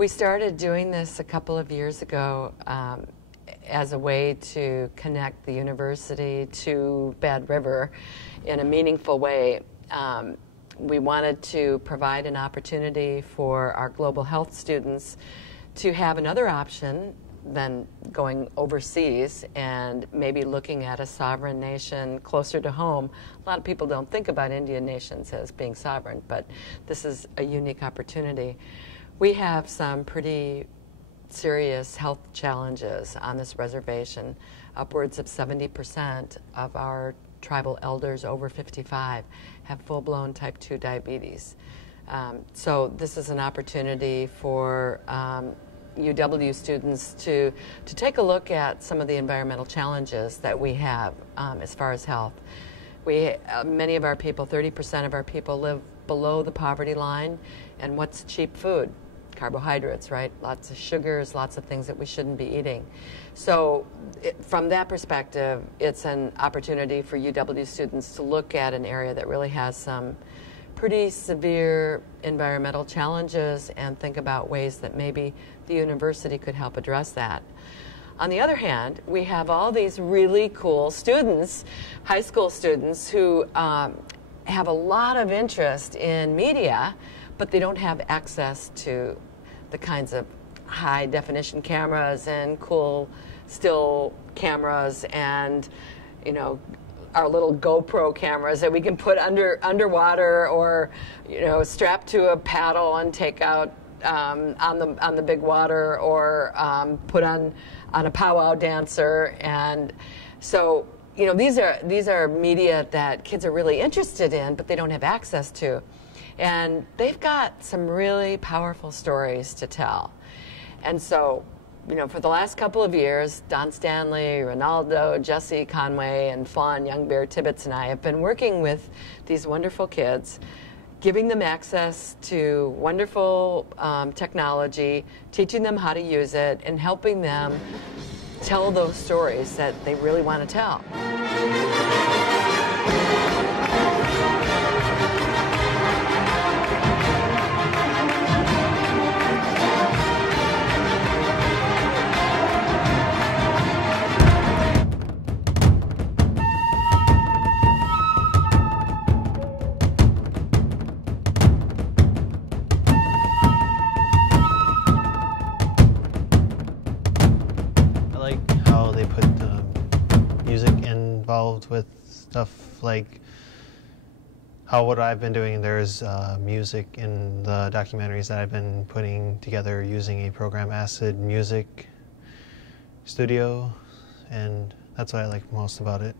We started doing this a couple of years ago as a way to connect the university to Bad River in a meaningful way. We wanted to provide an opportunity for our global health students to have another option than going overseas and maybe looking at a sovereign nation closer to home. A lot of people don't think about Indian nations as being sovereign, but this is a unique opportunity. We have some pretty serious health challenges on this reservation. Upwards of 70% of our tribal elders over 55 have full-blown type 2 diabetes. So this is an opportunity for UW students to take a look at some of the environmental challenges that we have as far as health. Many of our people, 30% of our people, live below the poverty line. And what's cheap food? Carbohydrates, right? Lots of sugars, lots of things that we shouldn't be eating. So from that perspective, it's an opportunity for UW students to look at an area that really has some pretty severe environmental challenges and think about ways that maybe the university could help address that. On the other hand, we have all these really cool students, high school students, who have a lot of interest in media, but they don't have access to the kinds of high definition cameras and cool still cameras and, you know, our little GoPro cameras that we can put underwater or, you know, strapped to a paddle and take out on the big water, or put on a powwow dancer. And so, you know, these are media that kids are really interested in, but they don't have access to. And they've got some really powerful stories to tell. And so, you know, for the last couple of years, Don Stanley, Ronaldo, Jesse Conway, and Fawn Young Bear Tibbetts and I have been working with these wonderful kids, giving them access to wonderful technology, teaching them how to use it, and helping them tell those stories that they really want to tell. They put music involved with stuff like what I've been doing. There's music in the documentaries that I've been putting together using a program, Acid Music Studio, and that's what I like most about it.